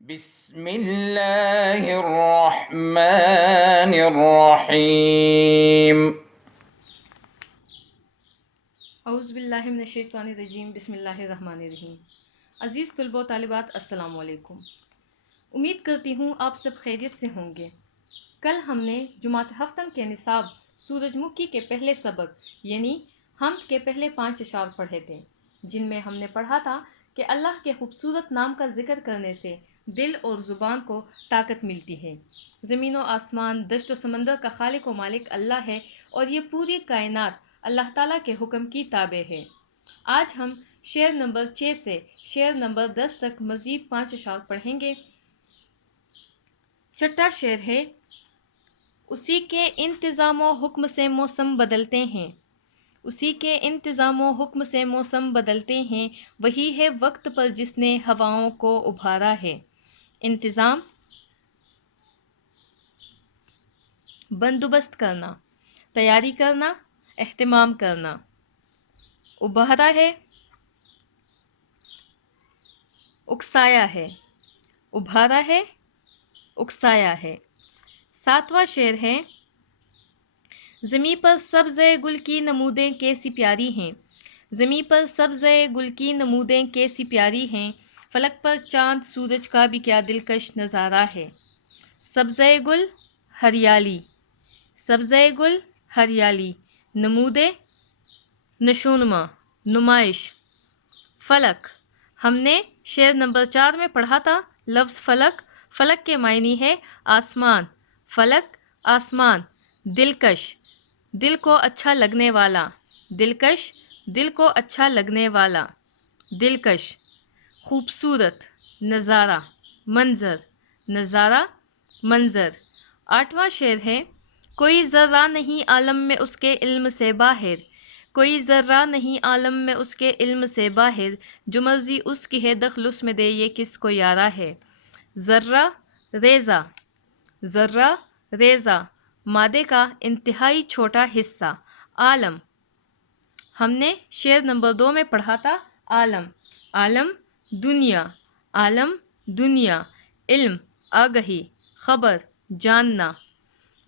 بسم اللہ الرحمن الرحیم۔ اعوذ باللہ من الشیطان الرجیم، بسم اللہ الرحمن الرحیم۔ عزیز طلبہ و طالبات، السلام علیکم۔ امید کرتی ہوں آپ سب خیریت سے ہوں گے۔ کل ہم نے جماعت ہفتم کے نصاب سورج مکھی کے پہلے سبق یعنی حمد کے پہلے 5 اشعار پڑھے تھے، جن میں ہم نے پڑھا تھا کہ اللہ کے خوبصورت نام کا ذکر کرنے سے دل اور زبان کو طاقت ملتی ہے۔ زمین و آسمان، دشت و سمندر کا خالق و مالک اللہ ہے اور یہ پوری کائنات اللہ تعالیٰ کے حکم کی تابع ہے۔ آج ہم شعر نمبر 6 سے شعر نمبر 10 تک مزید 5 اشعار پڑھیں گے۔ چھٹا شعر ہے: اسی کے انتظام و حکم سے موسم بدلتے ہیں، اسی کے انتظام و حکم سے موسم بدلتے ہیں، وہی ہے وقت پر جس نے ہواؤں کو ابھارا ہے۔ انتظام، بندوبست کرنا، تیاری کرنا، اہتمام کرنا۔ ابھارا ہے، اکسایا ہے، ابھارا ہے، اکسایا ہے۔ ساتواں شعر ہے: زمیں پر سبز گل کی نمودیں کیسی پیاری ہیں، زمیں پر سبز گل کی نمودیں کیسی پیاری ہیں، فلک پر چاند سورج کا بھی کیا دلکش نظارہ ہے۔ سبز گل، ہریالی، سبز گل، ہریالی، نمودیں، نشونما، نمائش۔ فلک، ہم نے شعر نمبر 4 میں پڑھا تھا لفظ فلک۔ فلک کے معنی ہے آسمان، فلک، آسمان۔ دلکش، دل کو اچھا لگنے والا، دلکش، دل کو اچھا لگنے والا، دلکش۔ خوبصورت، نظارہ، منظر، نظارہ، منظر۔ آٹھواں شعر ہے: کوئی ذرہ نہیں عالم میں اس کے علم سے باہر، کوئی ذرہ نہیں عالم میں اس کے علم سے باہر، جو مرضی اس کی ہے دخل اس میں دے یہ کس کو یارا ہے۔ ذرہ، ریزہ، ذرہ، ریزہ، مادے کا انتہائی چھوٹا حصہ۔ عالم، ہم نے شعر نمبر 2 میں پڑھا تھا عالم، عالم، دنیا، عالم، دنیا۔ علم، آگہی، خبر، جاننا۔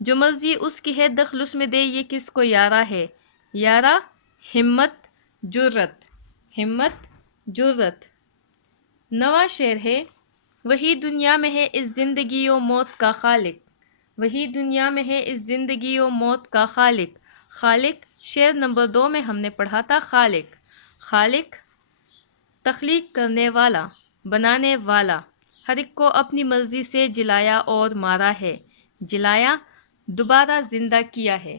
جو مرضی اس کی ہے دخل اس میں دے یہ کس کو یارا ہے۔ یارا، ہمت، جرت، ہمت، جرت۔ نواں شعر ہے: وہی دنیا میں ہے اس زندگی و موت کا خالق، وہی دنیا میں ہے اس زندگی و موت کا خالق۔ خالق، شعر نمبر 2 میں ہم نے پڑھا تھا خالق، خالق، تخلیق کرنے والا، بنانے والا۔ ہر ایک کو اپنی مرضی سے جلایا اور مارا ہے۔ جلایا، دوبارہ زندہ کیا ہے،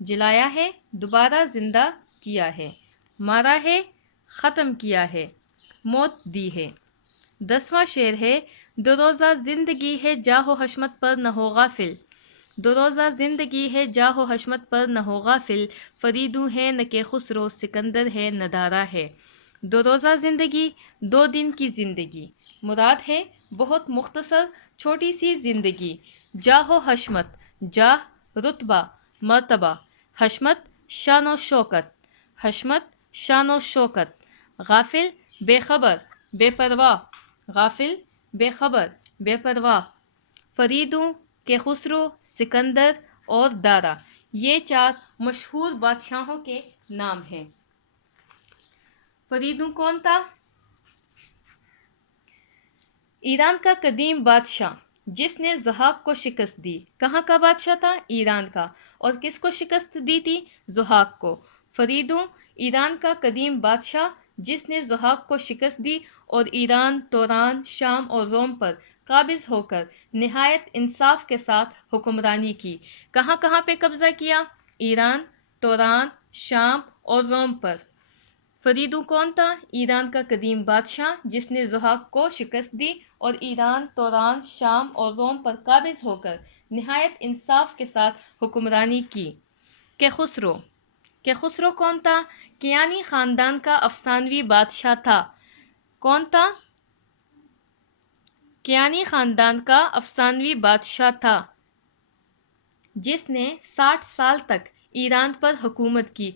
جلایا ہے، دوبارہ زندہ کیا ہے۔ مارا ہے، ختم کیا ہے، موت دی ہے۔ 10واں شعر ہے: دو روزہ زندگی ہے جاہ و حشمت پر نہ ہو غافل، دو روزہ زندگی ہے جاہ و حشمت پر نہ ہو غافل، فریدوں ہے نہ کہ خسرو، سکندر ہے نہ دارا ہے۔ 2 روزہ زندگی، 2 دن کی زندگی مراد ہے، بہت مختصر چھوٹی سی زندگی۔ جاہ و حشمت، جاہ، رتبہ، مرتبہ، حشمت، شان و شوکت، حشمت، شان و شوکت۔ غافل، بے خبر، بے پرواہ، غافل، بے خبر، بے پرواہ۔ فریدوں کے خسرو، سکندر اور دارا، یہ 4 مشہور بادشاہوں کے نام ہیں۔ فریدوں کون تھا؟ ایران کا قدیم بادشاہ جس نے ضحاک کو شکست دی۔ کہاں کا بادشاہ تھا؟ ایران کا۔ اور کس کو شکست دی تھی؟ ضحاک کو۔ فریدوں، ایران کا قدیم بادشاہ جس نے ضحاک کو شکست دی اور ایران، توران، شام اور روم پر قابض ہو کر نہایت انصاف کے ساتھ حکمرانی کی۔ کہاں کہاں پہ قبضہ کیا؟ ایران، توران، شام اور روم پر۔ فریدوں کون تھا؟ ایران کا قدیم بادشاہ جس نے ضحاک کو شکست دی اور ایران، توران، شام اور روم پر قابض ہو کر نہایت انصاف کے ساتھ حکمرانی کی۔ کیخسرو، کیخسرو کون تھا؟ کیانی خاندان کا افسانوی بادشاہ تھا۔ کون تھا؟ کیانی خاندان کا افسانوی بادشاہ تھا جس نے 60 سال تک ایران پر حکومت کی۔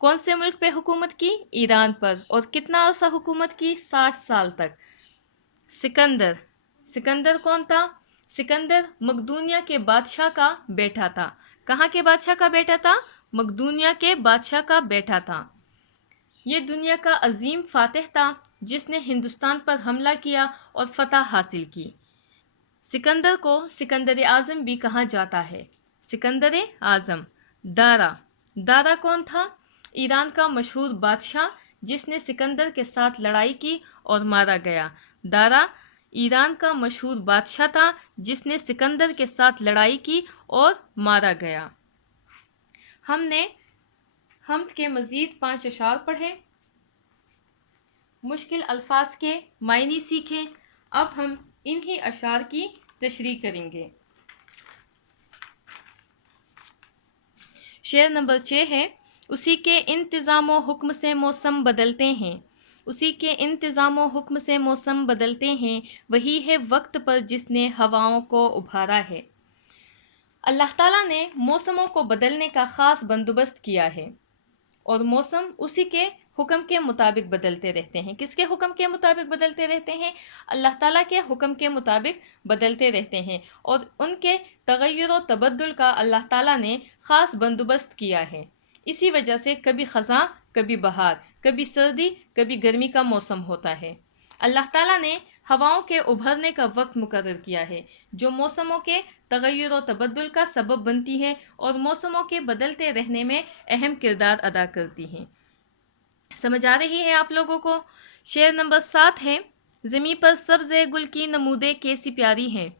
کون سے ملک پہ حکومت کی؟ ایران پر۔ اور کتنا عرصہ حکومت کی؟ 60 سال تک۔ سکندر، सिकंदर कौन था? सिकंदर मकदूनिया के बादशाह का बेटा था। कहाँ के बादशाह का बेटा था? मकदूनिया के बादशाह का बेटा था। ये दुनिया का अजीम फातिह था जिसने हिंदुस्तान पर हमला किया और फतह हासिल की। सिकंदर को सिकंदर आज़म भी कहा जाता है। सिकंदर आज़म। दारा कौन था? ईरान का मशहूर बादशाह जिसने सिकंदर के साथ लड़ाई की और मारा गया। दारा ईरान का मशहूर बादशाह था जिसने सिकंदर के साथ लड़ाई की और मारा गया। हमने हम्द के मज़ीद 5 अशार पढ़े, मुश्किल अल्फाज के मायने सीखे। अब हम इन्हीं अशार की तशरीह करेंगे। शेर नंबर 6 है, उसी के इंतज़ाम हुक्म से मौसम बदलते हैं। उसी के इंतज़ाम हुक्म से मौसम बदलते हैं, वही है वक्त पर जिसने हवाओं को उभारा है। अल्लाह ताला ने मौसमों को बदलने का ख़ास बंदोबस्त किया है और मौसम उसी के हुक्म के मुताबिक बदलते रहते हैं। किसके हुक्म के मुताबिक बदलते रहते हैं? अल्लाह ताला के हुक्म के मुताबिक बदलते रहते हैं और उनके तगय्युर व तबद्दुल का अल्लाह ताला ने ख़ास बंदोबस्त किया है। इसी वजह से कभी ख़ज़ां, कभी बहार, कभी सर्दी, कभी गर्मी का मौसम होता है। अल्लाह ताला ने हवाओं के उभरने का वक्त मुकर्रर किया है जो मौसमों के तगय्युर व तबद्दुल का सबब बनती है और मौसमों के बदलते रहने में अहम किरदार अदा करती हैं। समझ आ रही है आप लोगों को? शेर नंबर 7 है, ज़मीं पर सब्ज़े गुल की नमूदें कैसी प्यारी हैं।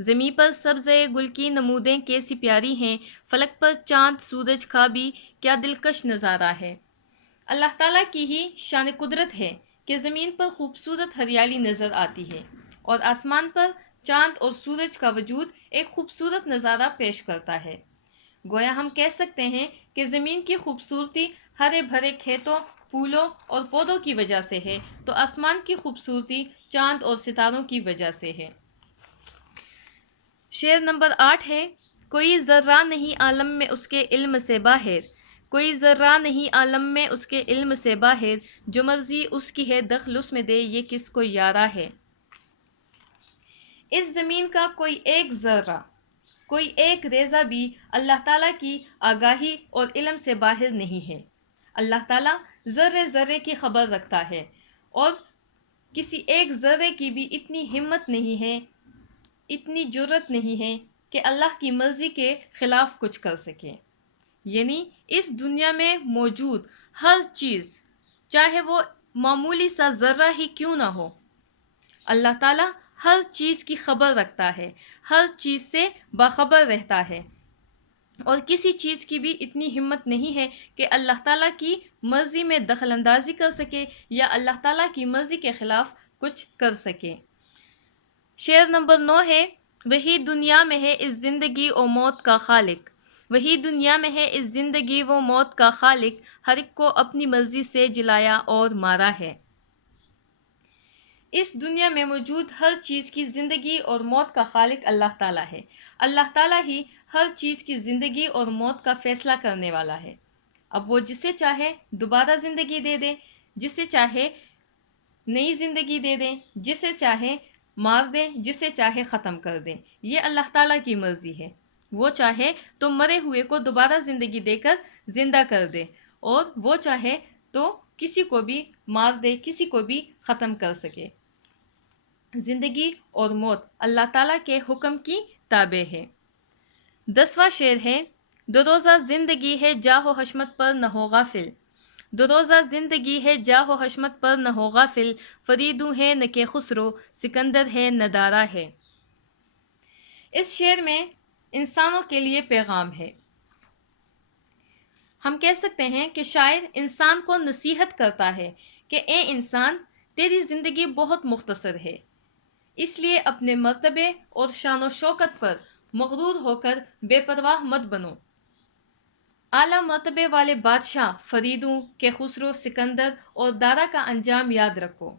ज़मीं पर सब्ज़े गुल की नमूदें कैसी प्यारी हैं, फलक पर चाँद सूरज का भी क्या दिलकश नज़ारा है। अल्लाह ताला की ही शान कुदरत है कि ज़मीन पर खूबसूरत हरियाली नज़र आती है और आसमान पर चाँद और सूरज का वजूद एक खूबसूरत नज़ारा पेश करता है। गोया हम कह सकते हैं कि ज़मीन की खूबसूरती हरे भरे खेतों, फूलों और पौधों की वजह से है, तो आसमान की खूबसूरती चाँद और सितारों की वजह से है। शेर नंबर 8 है, कोई ज़र्रा नहीं आलम में उसके इल्म से बाहर। कोई ज़र्रा नहीं आलम में उसके इल्म से बाहर, जो मर्ज़ी उसकी है दखल उसमें दे, ये किसको यारा है। इस ज़मीन का कोई एक ज़र्रा, कोई एक रेज़ा भी अल्लाह ताला की आगाही और इल्म से बाहर नहीं है। अल्लाह ताला ज़र्रे ज़र्रे की खबर रखता है और किसी एक ज़र्रे की भी इतनी हिम्मत नहीं है, इतनी जुर्रत नहीं है कि अल्लाह की मर्ज़ी के ख़िलाफ़ कुछ कर सके। यानी इस दुनिया में मौजूद हर चीज़, चाहे वो मामूली सा ज़र्रा ही क्यों ना हो, अल्लाह ताला हर चीज़ की खबर रखता है, हर चीज़ से बाखबर रहता है और किसी चीज़ की भी इतनी हिम्मत नहीं है कि अल्लाह ताला की मर्ज़ी में दखल अंदाज़ी कर सके या अल्लाह ताला की मर्ज़ी के ख़िलाफ़ कुछ कर सके। शेर नंबर 9 है, वही दुनिया में है इस ज़िंदगी और मौत का खालिक। वही दुनिया में है इस ज़िंदगी व मौत का खालिक, हर एक को अपनी मर्ज़ी से जिलाया और मारा है। इस दुनिया में मौजूद हर चीज़ की ज़िंदगी और मौत का खालिक अल्लाह ताला है। अल्लाह ताला ही हर चीज़ की ज़िंदगी और मौत का फ़ैसला करने वाला है। अब वो जिसे चाहे दोबारा ज़िंदगी दे दे, जिसे चाहे नई ज़िंदगी दे दें, जिसे चाहे मार दें, जिसे चाहे ख़त्म कर दें, ये अल्लाह ताला की मर्ज़ी है। वो चाहे तो मरे हुए को दोबारा ज़िंदगी देकर ज़िंदा कर दे और वो चाहे तो किसी को भी मार दे, किसी को भी ख़त्म कर सके। ज़िंदगी और मौत अल्लाह ताला के हुक्म की ताबे है। 10वां शेर है, दो रोज़ा ज़िंदगी है जाहो हशमत पर न हो गाफिल। दो रोज़ा ज़िंदगी है जाहो हशमत पर न हो गाफिल, फरीदू है न के खुसरो, सिकंदर है न दारा है। इस शेर में इंसानों के लिए पैगाम है। हम कह सकते हैं कि शायर इंसान को नसीहत करता है कि ए इंसान, तेरी ज़िंदगी बहुत मुख्तसर है, इसलिए अपने मर्तबे और शान व शौकत पर मगरूर होकर बेपरवाह मत बनो। आला मर्तबे वाले बादशाह फरीदों के खुसरो, सिकंदर और दारा का अंजाम याद रखो।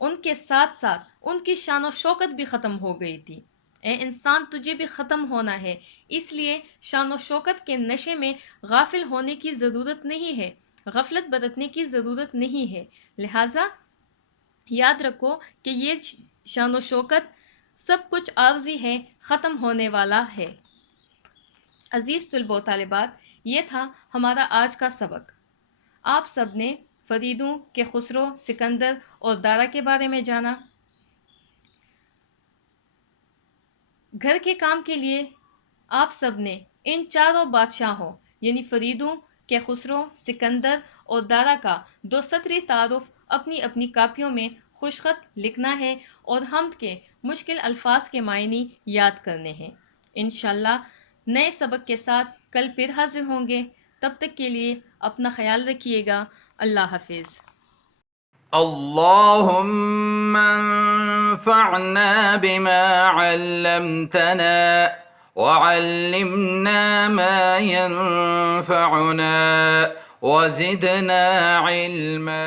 उनके साथ साथ उनकी शान व शौकत भी ख़त्म हो गई थी। ए इंसान, तुझे भी ख़त्म होना है, इसलिए शान व शौकत के नशे में गाफिल होने की ज़रूरत नहीं है, गफलत बरतने की ज़रूरत नहीं है। लिहाजा याद रखो कि ये शान व शौकत سب کچھ عارضی ہے، ختم ہونے والا ہے۔ عزیز طلباء و طالبات، یہ تھا ہمارا آج کا سبق۔ آپ سب نے فریدوں کے خسرو، سکندر اور دارا کے بارے میں جانا۔ گھر کے کام کے لیے آپ سب نے ان چاروں بادشاہوں یعنی فریدوں کے خسرو، سکندر اور دارا کا 2 سطری تعارف اپنی اپنی کاپیوں میں خوشخط لکھنا ہے اور حمد کے مشکل الفاظ کے معنی یاد کرنے ہیں۔ انشاءاللہ نئے سبق کے ساتھ کل پھر حاضر ہوں گے۔ تب تک کے لیے اپنا خیال رکھیے گا۔ اللہ حافظ۔ اللهم انفعنا بما علمتنا وعلمنا ما ينفعنا وزدنا علما